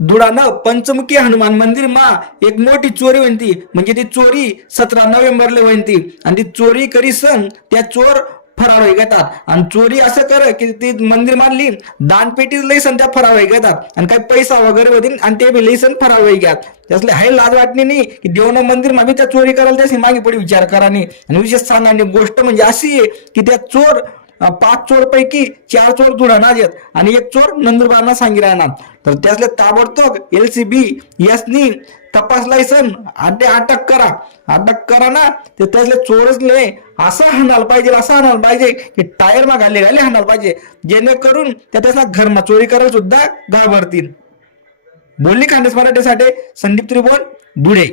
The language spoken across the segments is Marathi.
धुळानं पंचमुखी हनुमान मंदिर मा एक मोठी चोरी होती. म्हणजे ती चोरी 17 नोव्हेंबरला होती आणि ती चोरी करीसन त्या चोर फरार होई घेतात आणि चोरी असं कर की ती मंदिर मानली दानपेटी लईसन त्या फरार होई घेतात आणि काही पैसा वगैरे होती आणि ते बी लईसन फरार होई घ्यात. त्यासले हाय लाज वाटणी नाही की देवना मंदिर मा त्या चोरी करायला त्याशी मागे पुढे विचार करा नाही. आणि विशेष सांगा गोष्ट म्हणजे अशी आहे की त्या चोर 5 चोर पैकी 4 चोर धुळानाच आहेत आणि एक चोर नंदुरबारना सांगी राहणार. तर त्यासले ताबडतोब LCB यासनी तपासलाय सन अटक करा ना. ते त्यासले चोरच लय असा हाणायला पाहिजे असा हाणायला पाहिजे की टायर मा घाले हाणायला पाहिजे जेणेकरून त्याचा घरमा चोरी करायला सुद्धा घाबरतील. बोलली खानदेश मराठीसाठी संदीप त्रिभुवन धुळे.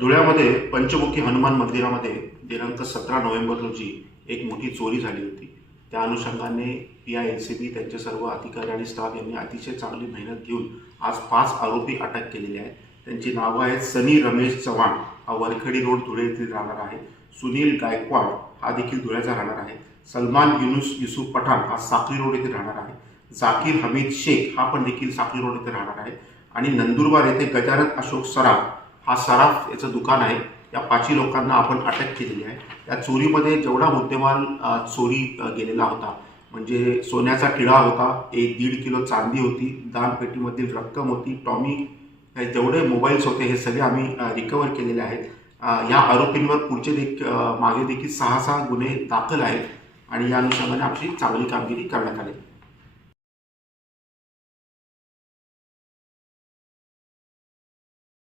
धुळ्यामध्ये पंचमुखी हनुमान मंदिरामध्ये दिनांक 17 नोव्हेंबर रोजी एक मोठी चोरी झाली होती. त्या अनुषंगाने LCB त्यांचे सर्व अधिकारी आणि स्टाफ यांनी अतिशय चांगली मेहनत घेऊन आज 5 आरोपी अटक केलेले आहेत. त्यांची नावं आहेत सनी रमेश चव्हाण, हा वरखडी रोड धुळे येथील राहणार आहे. सुनील गायकवाड हा देखील धुळ्याचा राहणार आहे. सलमान युसूफ पठाण हा साखरी रोड येथे राहणार आहे. जाकीर हमीद शेख हा पण देखील साखरी रोड येथे राहणार आहे. आणि नंदुरबार येथे गजानन अशोक सराफ हा सराफ याचं दुकान आहे. या 5 लोकांना आपण अटक केलेली आहे. या चोरीमध्ये जेवढा मुद्देमाल चोरी गेलेला होता म्हणजे सोन्याचा टिळा होता, 1-1.5 किलो चांदी होती, दानपेटीमधील रक्कम होती, टॉमी जेवढे मोबाईल्स होते हे सगळे आम्ही रिकवर केलेले आहेत. या आरोपींवर पुढचे मागे देखील 6 गुन्हे दाखल आहेत आणि या अनुषंगाने आपली चांगली कामगिरी करण्यात आली.